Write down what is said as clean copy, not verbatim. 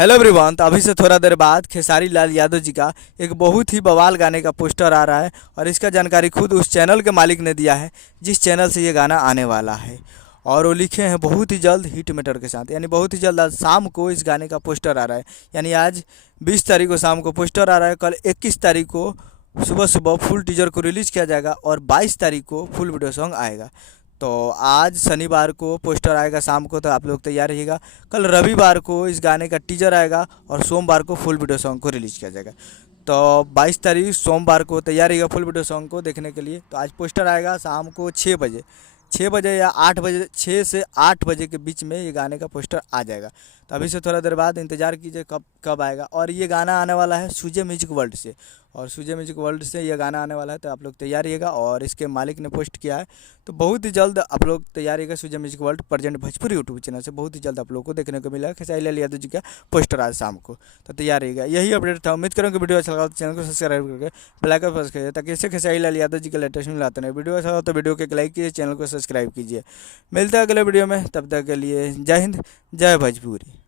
Hello everyone. तो अभी से थोड़ा देर बाद खेसारी लाल यादव जी का एक बहुत ही बवाल गाने का पोस्टर आ रहा है और इसका जानकारी खुद उस चैनल के मालिक ने दिया है जिस चैनल से ये गाना आने वाला है। और वो लिखे हैं बहुत ही जल्द हिट मेटर के साथ, यानी बहुत ही जल्द आज शाम को इस गाने का पोस्टर आ रहा है। यानी आज 20 तारीख को शाम को पोस्टर आ रहा है, कल 21 तारीख को सुबह सुबह फुल टीजर को रिलीज़ किया जाएगा और 22 तारीख को फुल वीडियो सॉन्ग आएगा। तो आज शनिवार को पोस्टर आएगा शाम को, तो आप लोग तैयार रहिएगा। कल रविवार को इस गाने का टीजर आएगा और सोमवार को फुल वीडियो सॉन्ग को रिलीज़ किया जाएगा। तो 22 तारीख सोमवार को तैयार रहिएगा फुल वीडियो सॉन्ग को देखने के लिए। तो आज पोस्टर आएगा शाम को 6 बजे, 6 बजे या 8 बजे, 6 से 8 बजे के बीच में ये गाने का पोस्टर आ जाएगा। तो अभी से थोड़ा देर बाद इंतज़ार कीजिए कब कब आएगा। और ये गाना आने वाला है सूजे म्यूजिक वर्ल्ड से, और सूजे म्यूजिक वर्ल्ड से ये गाना आने वाला है। तो आप लोग तैयार रहिएगा और इसके मालिक ने पोस्ट किया है, तो बहुत ही जल्द आप लोग तैयार रहिएगा। सूजे music world present Bhojpuri YouTube channel से बहुत ही जल्द आप लोग को देखने को मिलेगा खेसारी लाल यादव जी का पोस्टर आज शाम को। तो तैयार रहिएगा। यही अपडेट था। उम्मीद करूँ कि वीडियो अच्छा लगा तो चैनल को सब्सक्राइब करके बेल आइकन प्रेस करिए ताकि इससे खेसारी लाल यादव जी के लेटेस्ट में लाते हैं। वीडियो अच्छा हो तो वीडियो को लाइक कीजिए, चैनल को सब्सक्राइब कीजिए। मिलते हैं अगले वीडियो में, तब तक के लिए जय हिंद, जय भोजपुरी।